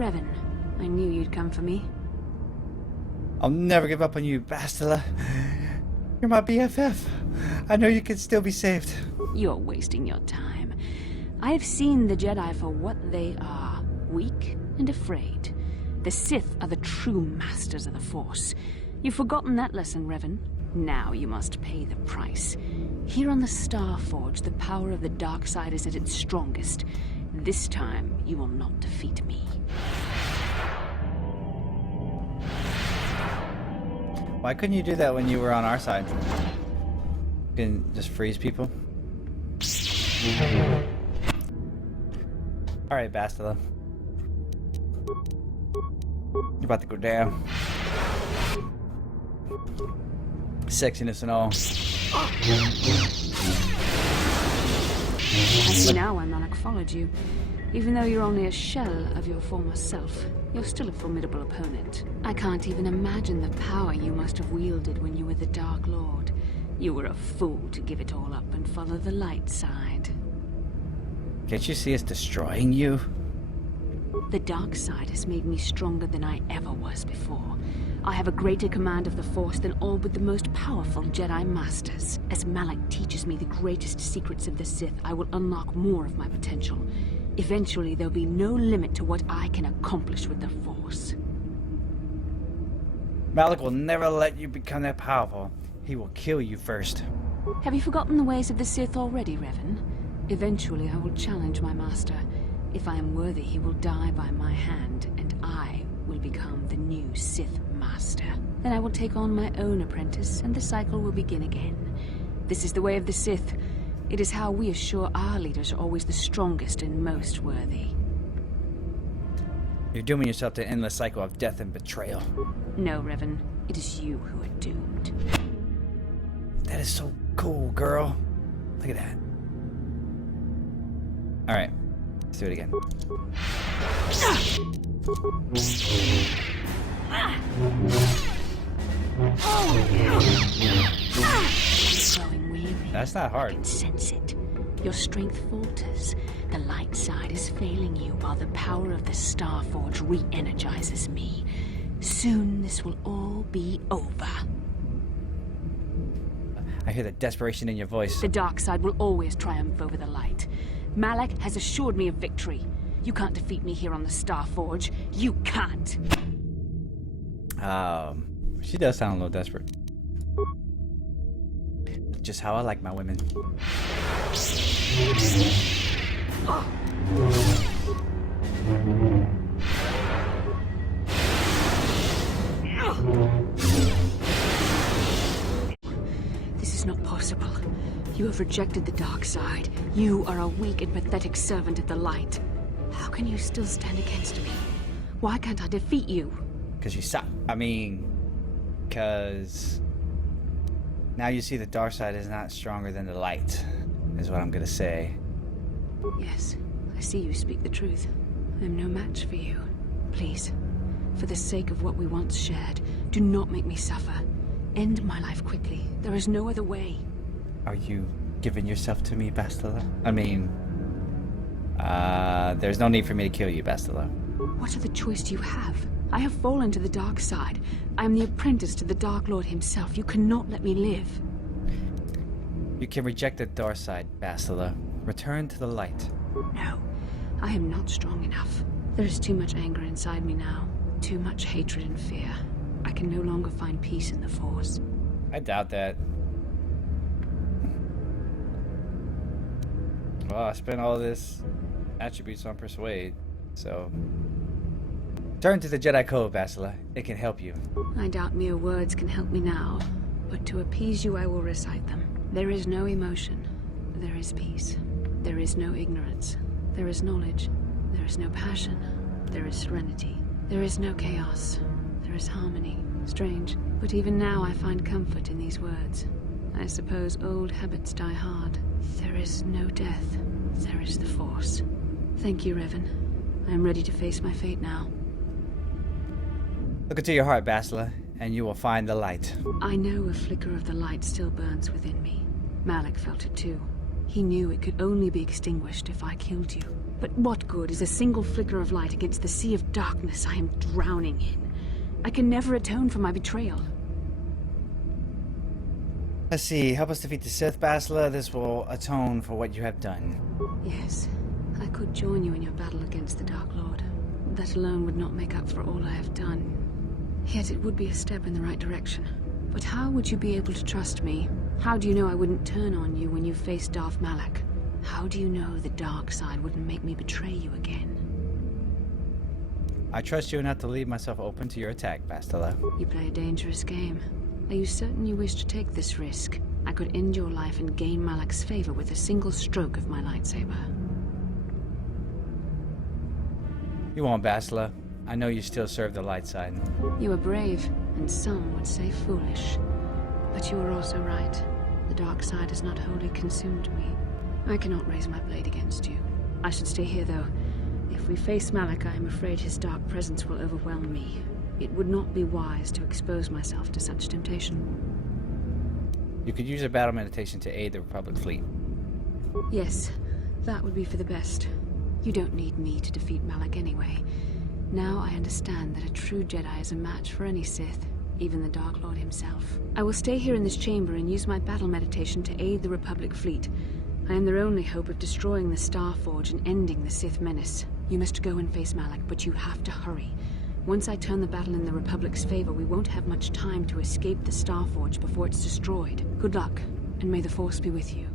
Revan. I knew you'd come for me. I'll never give up on you, Bastila. You're my BFF. I know you can still be saved. You're wasting your time. I have seen the Jedi for what they are. Weak and afraid. The Sith are the true masters of the Force. You've forgotten that lesson, Revan. Now you must pay the price. Here on the Star Forge, the power of the dark side is at its strongest. This time, you will not defeat me. Why couldn't you do that when you were on our side? You can just freeze people. Alright, Bastila. You're about to go down. Sexiness and all. I see now why Malak followed you. Even though you're only a shell of your former self, you're still a formidable opponent. I can't even imagine the power you must have wielded when you were the Dark Lord. You were a fool to give it all up and follow the light side. Can't you see us destroying you? The dark side has made me stronger than I ever was before. I have a greater command of the Force than all but the most powerful Jedi Masters. As Malak teaches me the greatest secrets of the Sith, I will unlock more of my potential. Eventually, there'll be no limit to what I can accomplish with the Force. Malak will never let you become that powerful. He will kill you first. Have you forgotten the ways of the Sith already, Revan? Eventually, I will challenge my master. If I am worthy, he will die by my hand, and I will become the new Sith Master. Then I will take on my own apprentice, and the cycle will begin again. This is the way of the Sith. It is how we assure our leaders are always the strongest and most worthy. You're dooming yourself to an endless cycle of death and betrayal. No, Revan. It is you who are doomed. That is so cool, girl. Look at that. Alright. Let's do it again. Growing weary. That's not hard. I can sense it. Your strength falters. The light side is failing you while the power of the Star Forge re-energizes me. Soon this will all be over. I hear the desperation in your voice. The dark side will always triumph over the light. Malak has assured me of victory. You can't defeat me here on the Star Forge. You can't. She does sound a little desperate. Just how I like my women. This is not possible. You have rejected the dark side. You are a weak and pathetic servant of the light. How can you still stand against me? Why can't I defeat you? Because you suck. Because now you see the dark side is not stronger than the light, is what I'm gonna say. Yes, I see you speak the truth. I am no match for you. Please, for the sake of what we once shared, do not make me suffer. End my life quickly. There is no other way. Are you giving yourself to me, Bastila? There's no need for me to kill you, Bastila. What other choice do you have? I have fallen to the dark side. I am the apprentice to the Dark Lord himself. You cannot let me live. You can reject the dark side, Bastila. Return to the light. No, I am not strong enough. There is too much anger inside me now. Too much hatred and fear. I can no longer find peace in the Force. I doubt that. Well, I spent all this attributes on Persuade, so... Turn to the Jedi Code, Bastila. It can help you. I doubt mere words can help me now, but to appease you I will recite them. There is no emotion. There is peace. There is no ignorance. There is knowledge. There is no passion. There is serenity. There is no chaos. There is harmony. Strange, but even now I find comfort in these words. I suppose old habits die hard. There is no death. There is the Force. Thank you, Revan. I am ready to face my fate now. Look into your heart, Bastila, and you will find the light. I know a flicker of the light still burns within me. Malak felt it too. He knew it could only be extinguished if I killed you. But what good is a single flicker of light against the sea of darkness I am drowning in? I can never atone for my betrayal. Let's see. Help us defeat the Sith, Bastila. This will atone for what you have done. Yes, I could join you in your battle against the Dark Lord. That alone would not make up for all I have done. Yet it would be a step in the right direction. But how would you be able to trust me? How do you know I wouldn't turn on you when you faced Darth Malak? How do you know the dark side wouldn't make me betray you again? I trust you enough to leave myself open to your attack, Bastila. You play a dangerous game. Are you certain you wish to take this risk? I could end your life and gain Malak's favor with a single stroke of my lightsaber. You won't, Bastila. I know you still serve the light side. You are brave, and some would say foolish. But you are also right. The dark side has not wholly consumed me. I cannot raise my blade against you. I should stay here, though. If we face Malak, I am afraid his dark presence will overwhelm me. It would not be wise to expose myself to such temptation. You could use a battle meditation to aid the Republic fleet. Yes, that would be for the best. You don't need me to defeat Malak anyway. Now I understand that a true Jedi is a match for any Sith, even the Dark Lord himself. I will stay here in this chamber and use my battle meditation to aid the Republic fleet. I am their only hope of destroying the Star Forge and ending the Sith menace. You must go and face Malak, but you have to hurry. Once I turn the battle in the Republic's favor, we won't have much time to escape the Star Forge before it's destroyed. Good luck, and may the Force be with you.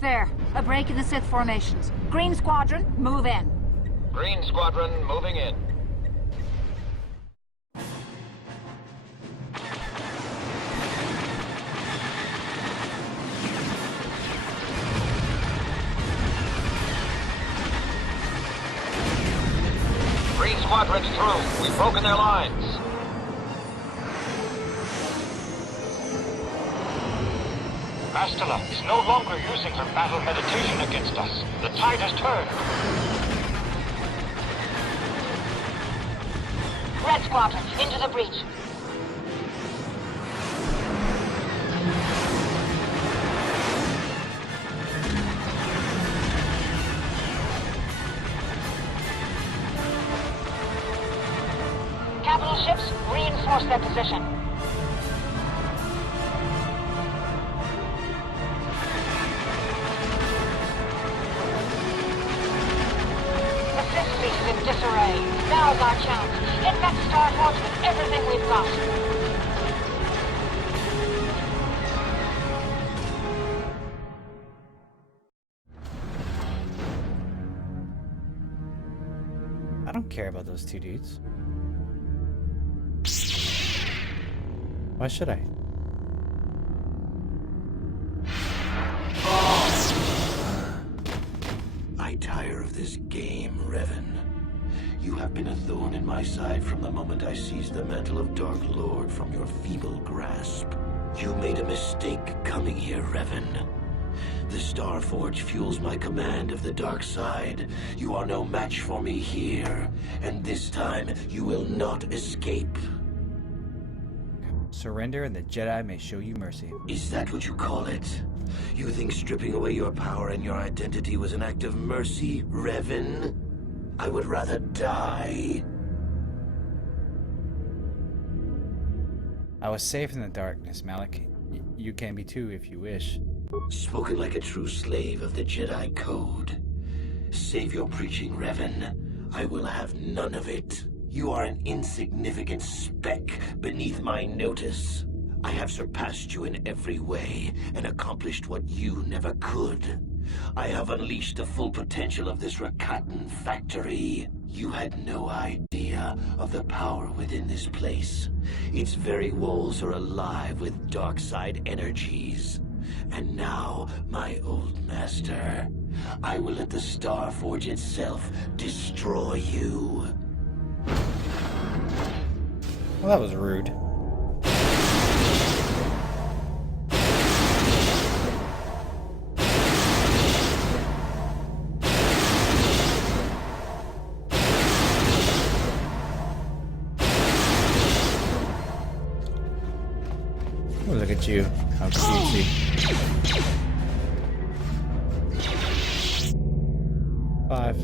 There, a break in the Sith formations. Green Squadron, move in. Green Squadron moving in. Green Squadron's through. We've broken their lines. Bastila is no longer using her battle meditation against us. The tide has turned. Red Squadron, into the breach. Capital ships, reinforce their position. In disarray. Now's our chance. Hit that Star Forge with everything we've got. I don't care about those two dudes. Why should I? I tire of this game, Revan. You have been a thorn in my side from the moment I seized the mantle of Dark Lord from your feeble grasp. You made a mistake coming here, Revan. The Star Forge fuels my command of the dark side. You are no match for me here, and this time you will not escape. Surrender and the Jedi may show you mercy. Is that what you call it? You think stripping away your power and your identity was an act of mercy, Revan? I would rather die. I was safe in the darkness, Malak. You can be too if you wish. Spoken like a true slave of the Jedi Code. Save your preaching, Revan. I will have none of it. You are an insignificant speck beneath my notice. I have surpassed you in every way and accomplished what you never could. I have unleashed the full potential of this Rakatan factory. You had no idea of the power within this place. Its very walls are alive with dark side energies. And now, my old master, I will let the Star Forge itself destroy you. Well, that was rude. at you. How cutesy. 5.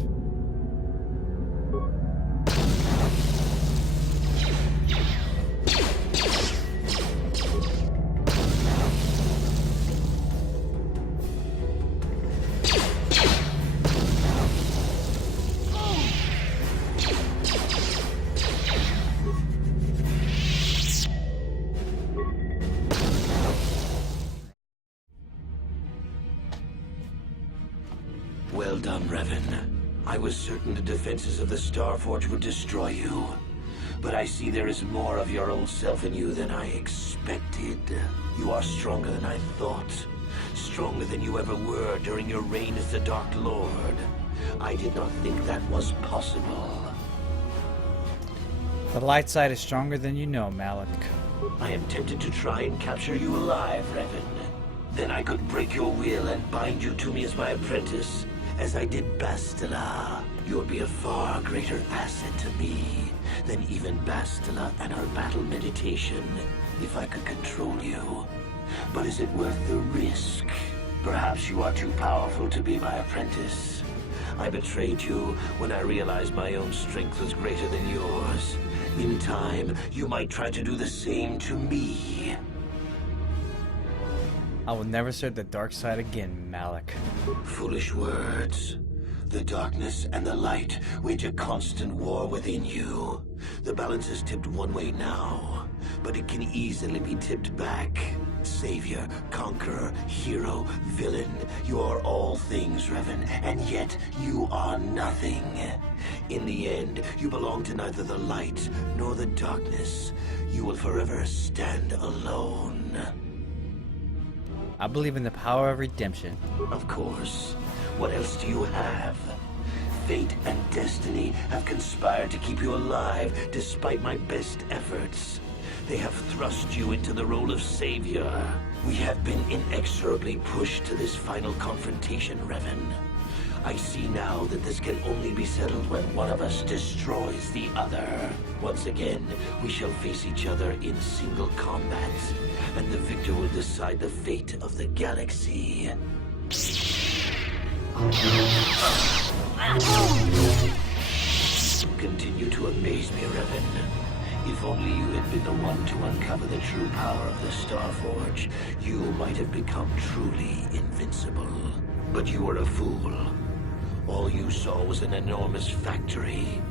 Well done, Revan. I was certain the defenses of the Starforge would destroy you. But I see there is more of your old self in you than I expected. You are stronger than I thought. Stronger than you ever were during your reign as the Dark Lord. I did not think that was possible. The light side is stronger than you know, Malik. I am tempted to try and capture you alive, Revan. Then I could break your will and bind you to me as my apprentice, as I did Bastila. You would be a far greater asset to me than even Bastila and her battle meditation, if I could control you. But is it worth the risk? Perhaps you are too powerful to be my apprentice. I betrayed you when I realized my own strength was greater than yours. In time, you might try to do the same to me. I will never serve the dark side again, Malik. Foolish words. The darkness and the light wage a constant war within you. The balance is tipped one way now, but it can easily be tipped back. Savior, conqueror, hero, villain. You are all things, Revan, and yet you are nothing. In the end, you belong to neither the light nor the darkness. You will forever stand alone. I believe in the power of redemption. Of course. What else do you have? Fate and destiny have conspired to keep you alive despite my best efforts. They have thrust you into the role of savior. We have been inexorably pushed to this final confrontation, Revan. I see now that this can only be settled when one of us destroys the other. Once again, we shall face each other in single combat, and the victor will decide the fate of the galaxy. Continue to amaze me, Revan. If only you had been the one to uncover the true power of the Starforge, you might have become truly invincible. But you were a fool. All you saw was an enormous factory.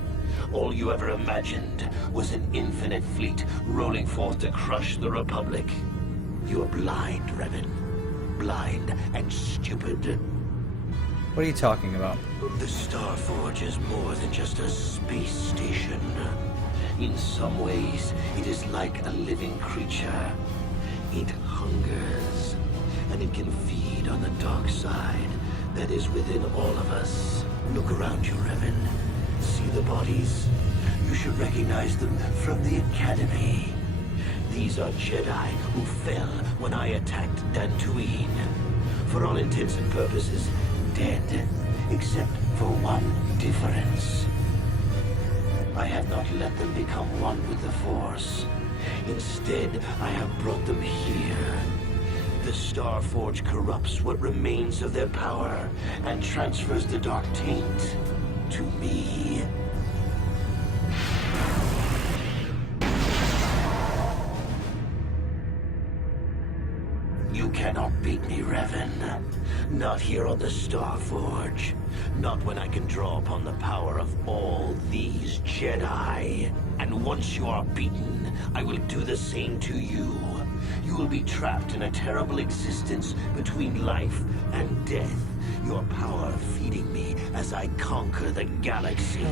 All you ever imagined was an infinite fleet rolling forth to crush the Republic. You are blind, Revan. Blind and stupid. What are you talking about? The Starforge is more than just a space station. In some ways, it is like a living creature. It hungers, and it can feed on the dark side that is within all of us. Look around you, Revan. See the bodies? You should recognize them from the Academy. These are Jedi who fell when I attacked Dantooine. For all intents and purposes, dead, except for one difference. I have not let them become one with the Force. Instead, I have brought them here. The Starforge corrupts what remains of their power and transfers the dark taint to me. You cannot beat me, Revan. Not here on the Starforge. Not when I can draw upon the power of all these Jedi. And once you are beaten, I will do the same to you. You will be trapped in a terrible existence between life and death. Your power feeding me as I conquer the galaxy.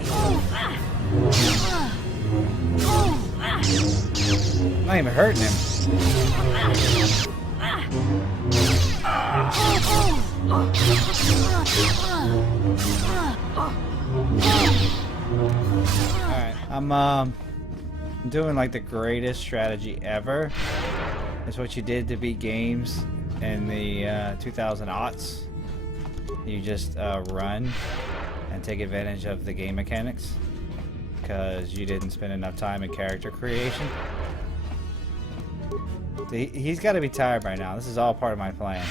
I'm not even hurting him. Alright, I'm doing like the greatest strategy ever. It's what you did to beat games in the 2000 aughts. You just run and take advantage of the game mechanics because you didn't spend enough time in character creation. He's got to be tired by now. This is all part of my plan.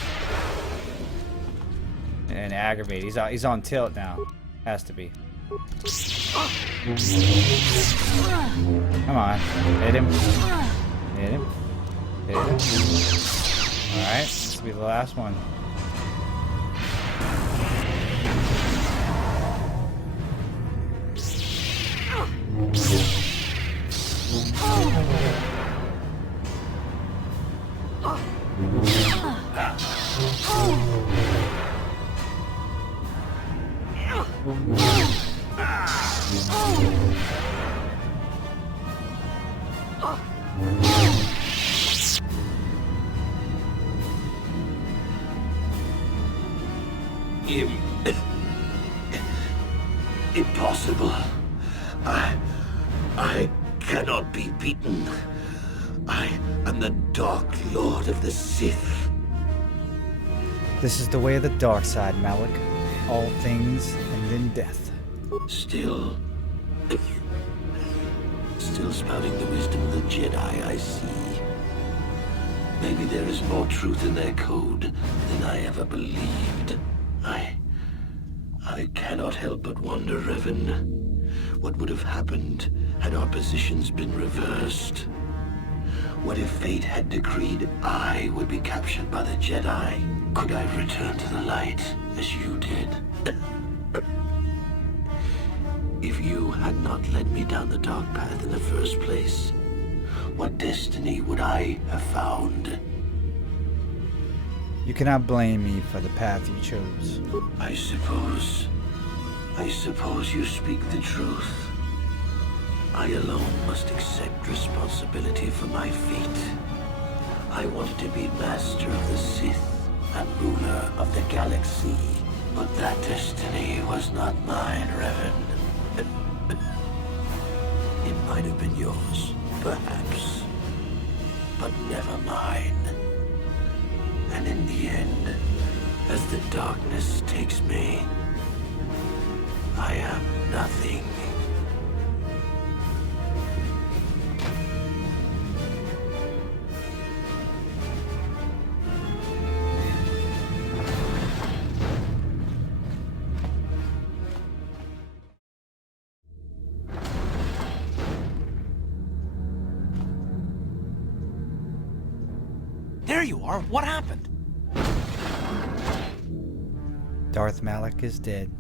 And aggravated. He's on tilt now. Has to be. Come on. Hit him. Hit him. Hit him. Alright. This will be the last one. Impossible. I cannot be beaten. I am the Dark Lord of the Sith. This is the way of the dark side, Malik. All things and then death. Still spouting the wisdom of the Jedi, I see. Maybe there is more truth in their code than I ever believed. I cannot help but wonder, Revan, what would have happened had our positions been reversed? What if fate had decreed I would be captured by the Jedi? Could I return to the light as you did? If you had not led me down the dark path in the first place, what destiny would I have found? You cannot blame me for the path you chose. I suppose you speak the truth. I alone must accept responsibility for my fate. I wanted to be master of the Sith and ruler of the galaxy, but that destiny was not mine, Revan. It might have been yours, perhaps, but never mine. And in the end, as the darkness takes me, I am nothing. There you are. What happened? Darth Malik is dead.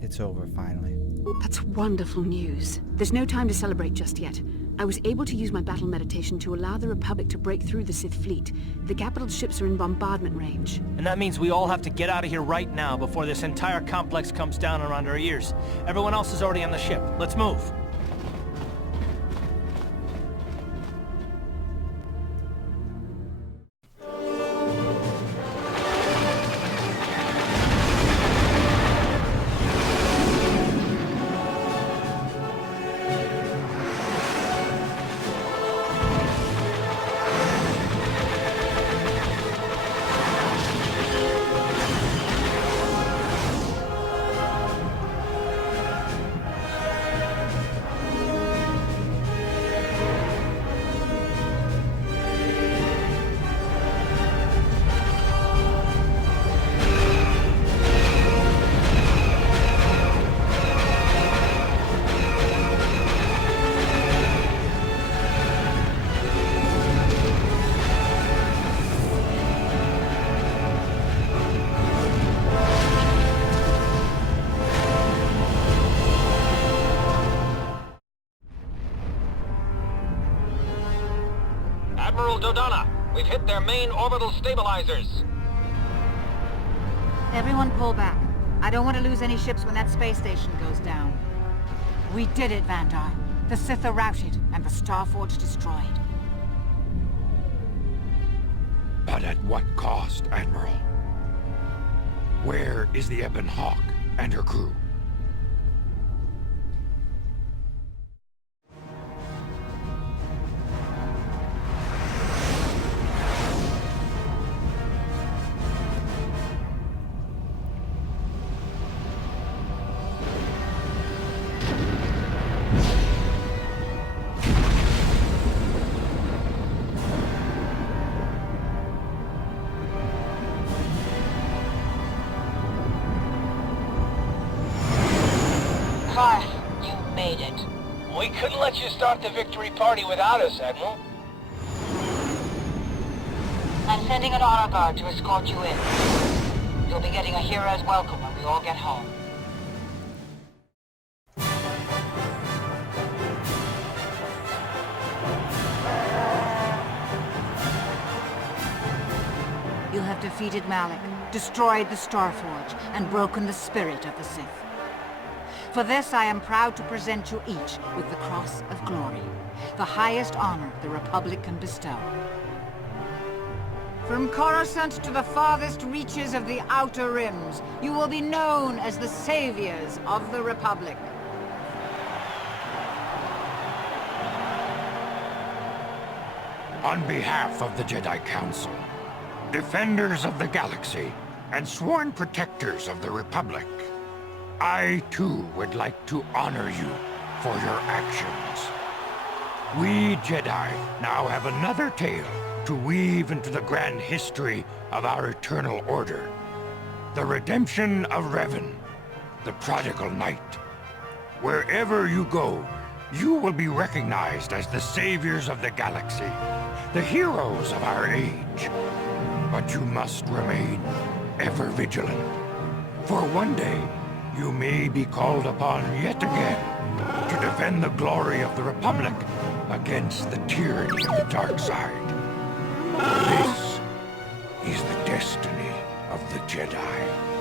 It's over, finally. That's wonderful news. There's no time to celebrate just yet. I was able to use my battle meditation to allow the Republic to break through the Sith fleet. The capital's ships are in bombardment range. And that means we all have to get out of here right now before this entire complex comes down around our ears. Everyone else is already on the ship. Let's move. Admiral Dodonna, we've hit their main orbital stabilizers. Everyone pull back. I don't want to lose any ships when that space station goes down. We did it, Vandar. The Sith are routed, and the Starforge destroyed. But at what cost, Admiral? Where is the Ebon Hawk and her crew? don't you start the victory party without us, Admiral? I'm sending an honor guard to escort you in. You'll be getting a hero's welcome when we all get home. You have defeated Malik, destroyed the Starforge, and broken the spirit of the Sith. For this, I am proud to present you each with the Cross of Glory, the highest honor the Republic can bestow. From Coruscant to the farthest reaches of the Outer Rims, you will be known as the saviors of the Republic. On behalf of the Jedi Council, defenders of the galaxy, and sworn protectors of the Republic, I too would like to honor you for your actions. We Jedi now have another tale to weave into the grand history of our eternal order. The redemption of Revan, the prodigal knight. Wherever you go, you will be recognized as the saviors of the galaxy, the heroes of our age. But you must remain ever vigilant, for one day you may be called upon yet again to defend the glory of the Republic against the tyranny of the dark side. This is the destiny of the Jedi.